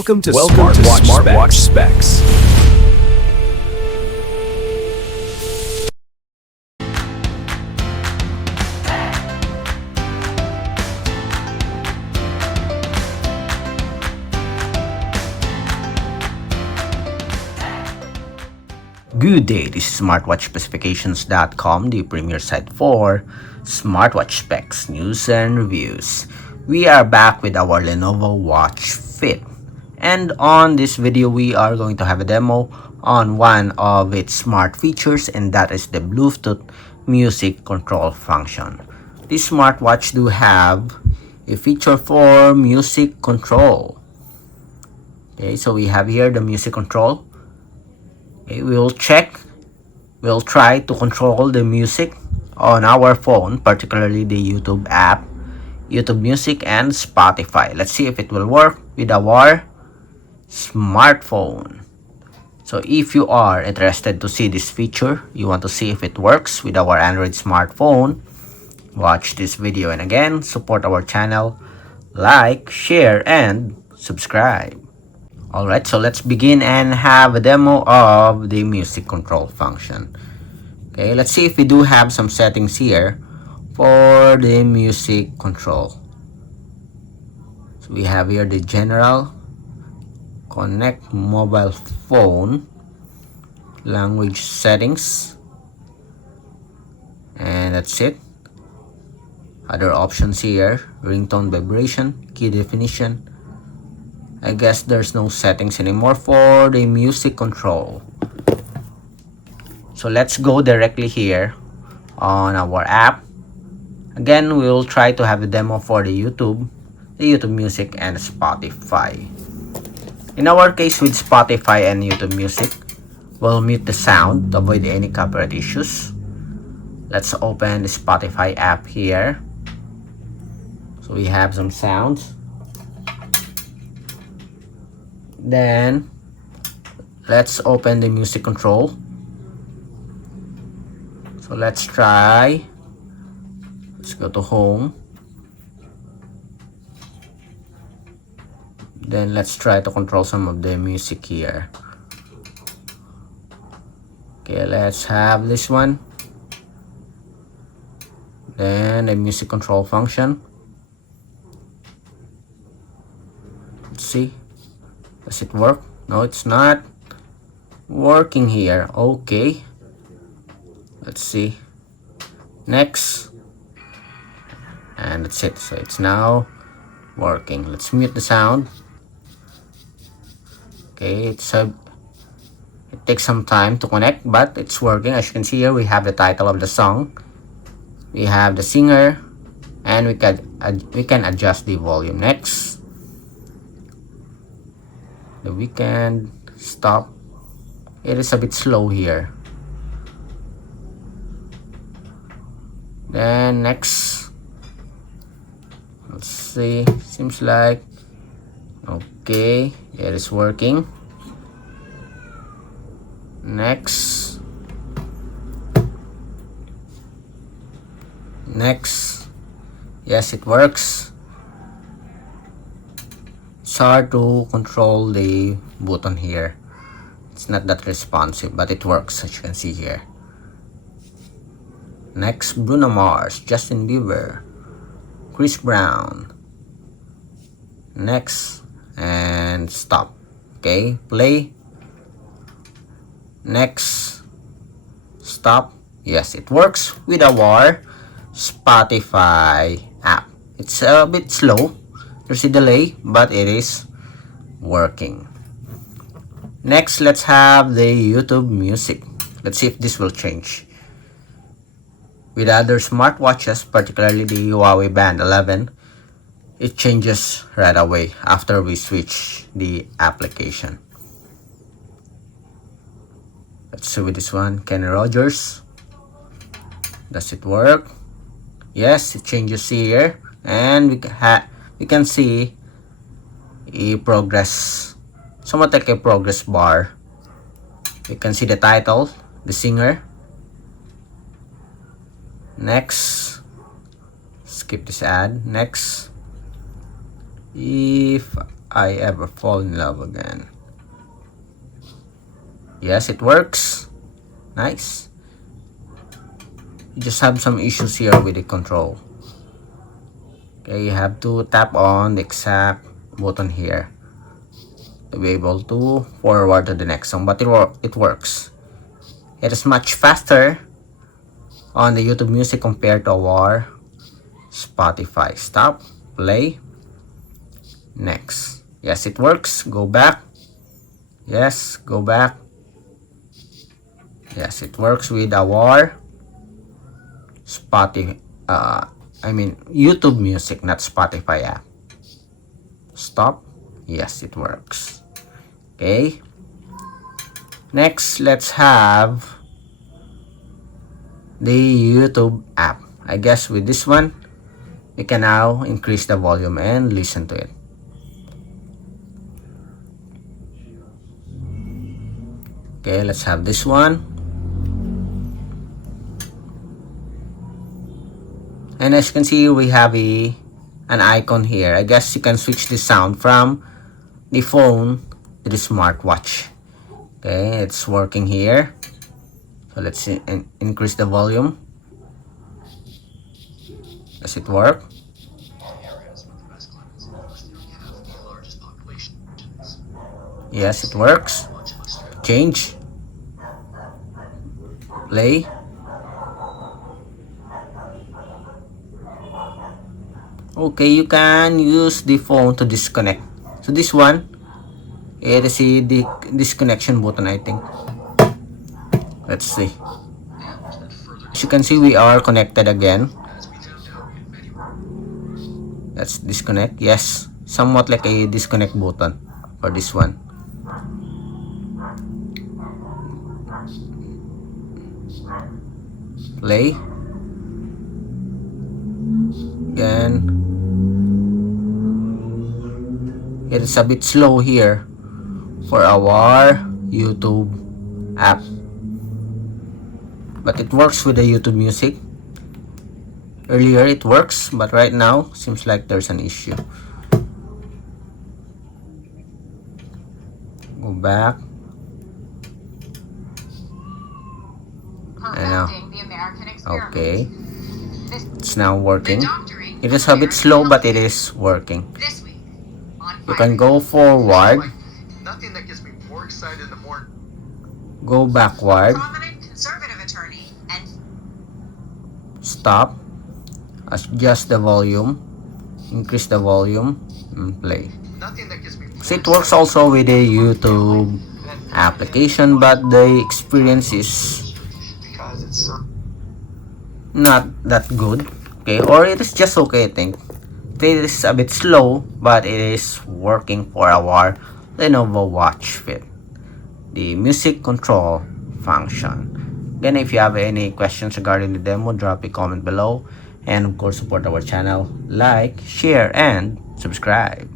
Welcome to Smartwatch Specs. Good day, this is smartwatchspecifications.com, the premier site for smartwatch specs, news, and reviews. We are back with our Lenovo Watch Fit, and on this video we are going to have a demo on one of its smart features, and that is the Bluetooth music control function. This smartwatch do have a feature for music control. Okay, so we have here the music control. Okay, we'll try to control the music on our phone, particularly the YouTube app, YouTube Music, and Spotify. Let's see if it will work with our smartphone. So if you are interested to see this feature, you want to see if it works with our Android smartphone, watch this video, and again, support our channel, like, share, and subscribe. Alright, so let's begin and have a demo of the music control function. Okay, let's see if we do have some settings here for the music control. So we have here the general, connect mobile phone, language settings, and that's it. Other options here, ringtone vibration, key definition. I guess there's no settings anymore for the music control. So let's go directly here on our app. Again, we'll try to have a demo for the YouTube Music, and Spotify. In our case with Spotify and YouTube Music, we'll mute the sound to avoid any copyright issues. Let's open the Spotify app here. So we have some sounds. Then let's open the music control. So let's go to home. Then let's try to control some of the music here. Okay, let's have this one. Then the music control function. Let's see. Does it work? No, it's not working here. Okay. Let's see. Next. And that's it. So it's now working. Let's mute the sound. Okay, it takes some time to connect, but it's working. As you can see here, we have the title of the song. We have the singer, and we can adjust the volume. Next. The weekend stop. It is a bit slow here. Then next. Let's see. Seems like okay. It is working. Next. Yes, it works. It's hard to control the button here. It's not that responsive, but it works, as you can see here. Next, Bruno Mars, Justin Bieber, Chris Brown. Next, and stop. Okay, play. Next, stop. Yes, it works with our Spotify app. It's a bit slow. There's a delay, but it is working. Next, let's have the YouTube Music. Let's see if this will change. With other smartwatches, particularly the Huawei Band 11, it changes right away after we switch the application. Let's see with this one, Kenny Rogers. Does it work? Yes, it changes here, and we can see a progress, somewhat like a progress bar. You can see the title, the singer. Next, skip this ad. Next, if I ever fall in love again. Yes, it works. Nice. You just have some issues here with the control. Okay, you have to tap on the exact button here to be able to forward to the next song, but it works. It is much faster on the YouTube Music compared to our Spotify. Stop, play, next. Yes, it works. Go back. Yes, go back. Yes, it works with our YouTube Music, not Spotify app. Stop. Yes, it works. Okay. Next, let's have the YouTube app. I guess with this one, we can now increase the volume and listen to it. Okay, let's have this one. And as you can see, we have an icon here. I guess you can switch the sound from the phone to the smartwatch. Okay, it's working here. So let's increase the volume. Does it work? Yes, it works. Change. Play. Okay, you can use the phone to disconnect. So this one, it is the disconnection button, I think. Let's see. As you can see, we are connected again. Let's disconnect. Yes, somewhat like a disconnect button for this one. Play. Again. It is a bit slow here for our YouTube app, but it works with the YouTube Music. Earlier it works, but right now seems like there's an issue. Go back. And now, okay, it's now working. It is a bit slow, but it is working. You can go forward, go backward, stop, adjust the volume, increase the volume, and play. So it works also with the YouTube application, but the experience is not that good. Okay, or it is just okay, I think. It is a bit slow, but it is working for our Lenovo Watch Fit, the music control function. Again, if you have any questions regarding the demo, drop a comment below, and of course support our channel, like, share, and subscribe.